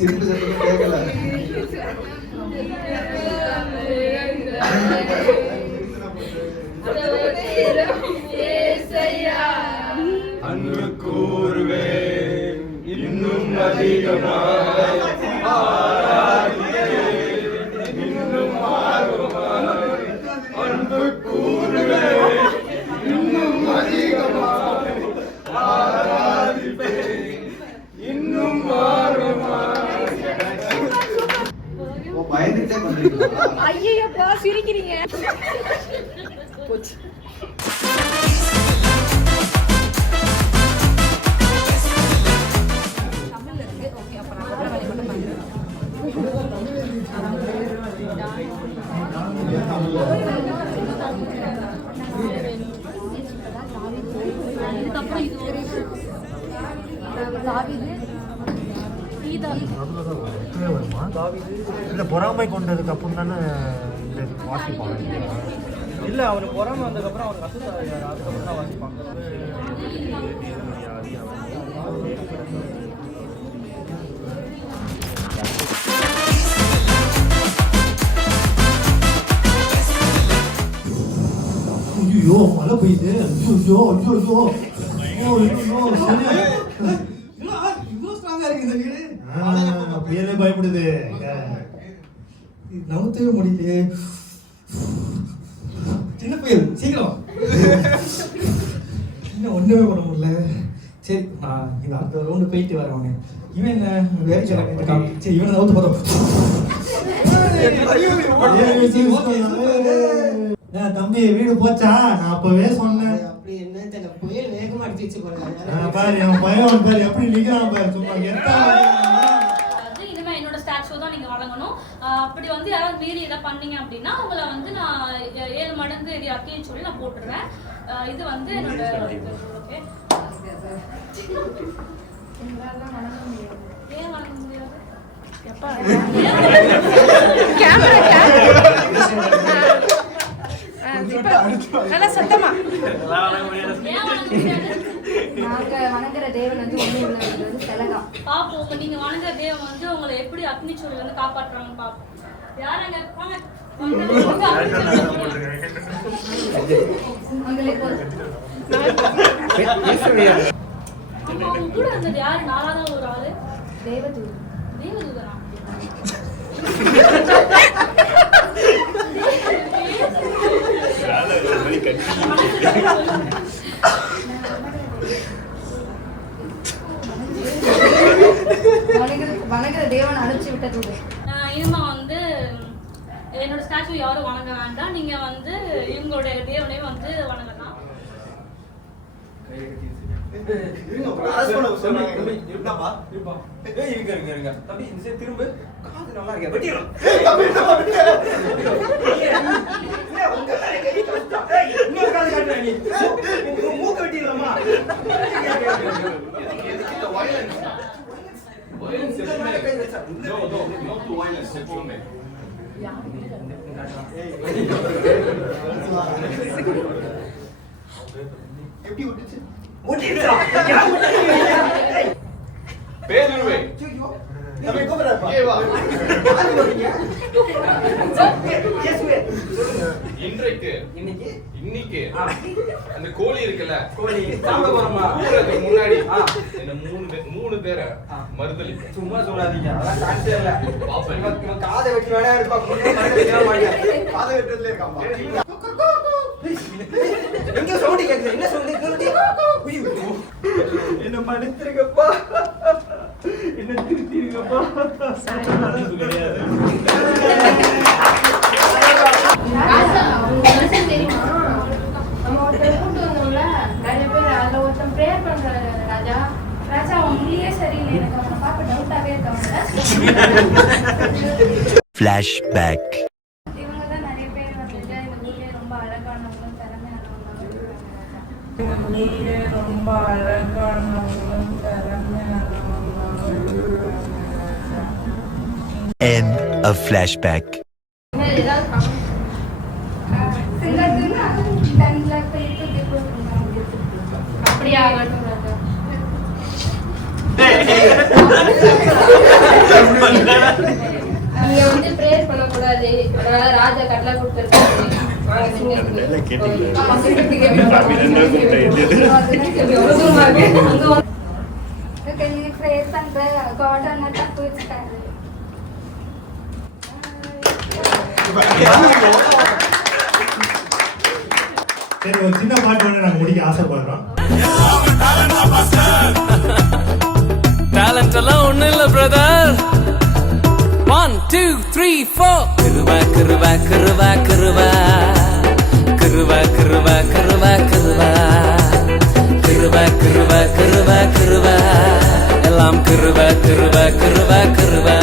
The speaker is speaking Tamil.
சிரிப்பு சத்தம் கேட்கல. அன்பு கூறுவே இன்னும் அதிகமாக இன்னும் ஆர்வமாக அன்பு கூறுவே இன்னும் அதிகமாக ஆராதிப்பே இன்னும் ஆர்வமாக. பயந்துட்டே பண்றீங்களா? ஐயப்பா சிரிக்கிறீங்க. இல்லை பொறாமை கொண்டதுக்கு அப்புறம் தானே இந்த வாசிப்பாங்க. இல்லை அவனுக்கு பொறாமை வந்ததுக்கப்புறம் அவனுக்கு அசுத்தாரு, அதுக்கப்புறம் தான் வாசிப்பாங்க. ஐயோ மழை பெய்யுது. ஐயோ ஐயோ ஐயோ ஐயோ புயலே பயப்படுது. நவுத்தவே முடியலையே. சின்ன புயல் சீக்கிரம். இன்னும் ஒன்றுமே பண்ண முடியல. சரி நான் இந்த அடுத்த ரவுண்டு போயிட்டு வரவனே. இவன் என்ன வேலை இருக்கான். சரி இவனை நவுத்து பார்த்தோம். தம்பி வீடு போச்சா? நான் அப்பவே சொன்னேன். அப்படி என்ன தெரியல, புயல் வேகமா அடிச்சு வச்சு போறாங்க. பாரு என் பையன் பாரு எப்படி நிக்கிறான் பாரு. சும்மா இனிமே என்னோட ஸ்டாச்சு தான் நீங்க வழங்கணும். அப்படி வந்து யாராவது மீறி எதாவது பண்ணீங்க அப்படின்னா உங்களை வந்து நான் 7 மடங்கு இது அக்கைன்னு சொல்லி நான் போட்டுருவேன். இது வந்து என்னோட ஓகே. ஏன் வழங்க முடியாது? நல்லா சத்தமா நாங்க வணங்குற தேவன் வந்து ஒண்ணு உள்ளது செலகா பாப்போம். நீங்க வணங்குற தேவன் வந்து உங்களை எப்படி அக்னி சூழல்ல இருந்து காப்பாற்றுறாங்க பாப்போம். யாரங்க வாங்க கூட அந்த யாரு நாலாவது ஒரு ஆளு தேவதூதன். தேவதூதனா? வணங்குற தேவன் அழைச்சி விட்டது. இவங்க வந்து என்னோட ஸ்டாச்சு யாரும் வணங்க வேண்டாம். நீங்க வந்து இவங்களுடைய தேவனையும் வந்து வணங்கலாம். திரும்ப காது நல்லா இருக்கு. மூக்க வெட்டிடலாமா? எப்படி விட்டுச்சு? பேருவே இன்றைக்கு இன்னைக்கு அந்த கோழி இருக்குல்ல, கோழி சாப்பிட போறோமா? முன்னாடி என்ன 3 பேரை மறுதலி. சும்மா சொல்லாதீங்க, அதெல்லாம் சான்ஸே இல்ல. பாப்பேன் இவன் காதை வெட்டி வேணா இருப்பான். காதை வெட்டுறதுல இருக்காம்பா. எங்க சவுண்ட் கேக்குது? என்ன சவுண்ட்? என்ன மன்னிச்சிருங்கப்பா, என்ன திருத்திருங்கப்பா. கிடையாது Flashback. End of flashback. அப்படியே நீங்க வந்து பிரேயர் பண்ணக்கூடாது, அதனால ராஜா கட்டளை கொடுத்துருக்காரு. வாங்க சிங்கத்துக்கு. ஆமா, சிங்கத்துக்கு எவ்வளவு தூரமா இருக்கு? அங்க வந்து Can you pray பண்ற God அண்ணா தப்பு வச்சுட்டாரு. சரி, ஒரு சின்ன பாட்டு ஒன்று நாங்கள் முடிக்க ஆசைப்படுறோம். டேலண்ட் எல்லாம் ஒண்ணும் இல்ல பிரதர். 1 2 3 4 கிருபா கிருபா கிருபா கிருபா கிருபா கிருபா கிருபா கிருபா கிருபா கிருபா கிருபா கிருபா எல்லாம் கிருபா கிருபா கிருபா கிருபா